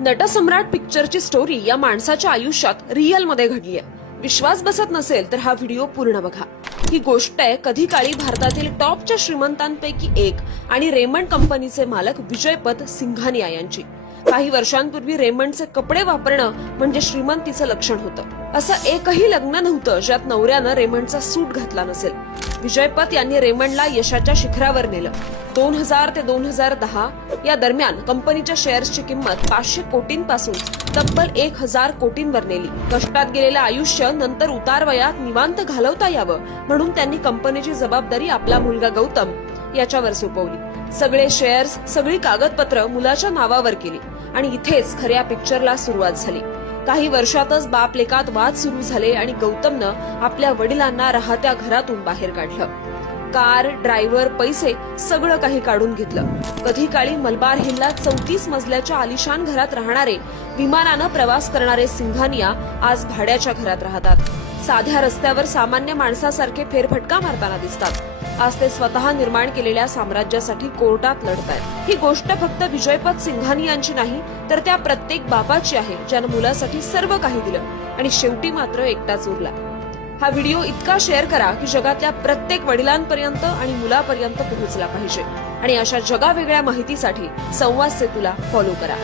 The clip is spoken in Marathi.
नटसम्राट पिक्चरची स्टोरी या माणसाच्या आयुष्यात रिअल मध्ये घडली आहे. विश्वास बसत नसेल तर हा व्हिडिओ पूर्ण बघा. ही गोष्ट आहे कधी काळी भारतातील टॉपच्या श्रीमंतांपैकी एक आणि रेमंड कंपनीचे मालक विजयपत सिंघानिया यांची. काही वर्षांपूर्वी रेमंडचे कपडे वापरणं म्हणजे श्रीमंतीचं लक्षण होतं. असं एकही लग्न नव्हतं ज्यात नवऱ्यानं रेमंडचा सूट घातला नसेल. विजयपत यांनी रेमंडला यशाच्या शिखरावर नेलं. 2000 ते 2010 या दरम्यान कंपनीच्या शेअर्सची किंमत 500 कोटींपासून तब्बल 1000 कोटींवर नेली. कष्टात गेलेलं आयुष्य नंतर उतार वयात निवांत घालवता यावं म्हणून त्यांनी कंपनीची जबाबदारी आपला मुलगा गौतम याच्यावर सोपवली. सगळे शेअर्स, सगळी कागदपत्र मुलाच्या नावावर केली आणि इथेच खऱ्या पिक्चरला सुरुवात झाली. काही वर्षातच बाप लेकात वाद सुरू झाले आणि गौतमनं आपल्या वडिलांना राहत्या घरातून बाहेर काढलं. कार, ड्रायव्हर, पैसे सगळं काही काढून घेतलं. कधी काळी मलबार हिलला 34 मजल्याच्या आलिशान घरात राहणारे, विमानानं प्रवास करणारे सिंघानिया आज भाड्याच्या घरात राहतात. साध्या रस्त्यावर सामान्य माणसासारखे फेरफटका मारताना दिसतात. आज ते स्वतः निर्माण केलेल्या साम्राज्यासाठी कोर्टात लढतायत. ही गोष्ट फक्त विजयपत सिंघानियांची नाही तर त्या प्रत्येक बापाची आहे ज्यानं मुलासाठी सर्व काही दिलं आणि शेवटी मात्र एकटाच उरला. हा व्हिडिओ इतका शेअर करा की जगातल्या प्रत्येक वडिलांपर्यंत आणि मुलापर्यंत पोहोचला पाहिजे. आणि अशा जगावेगळ्या माहितीसाठी संवाद सेतूला फॉलो करा.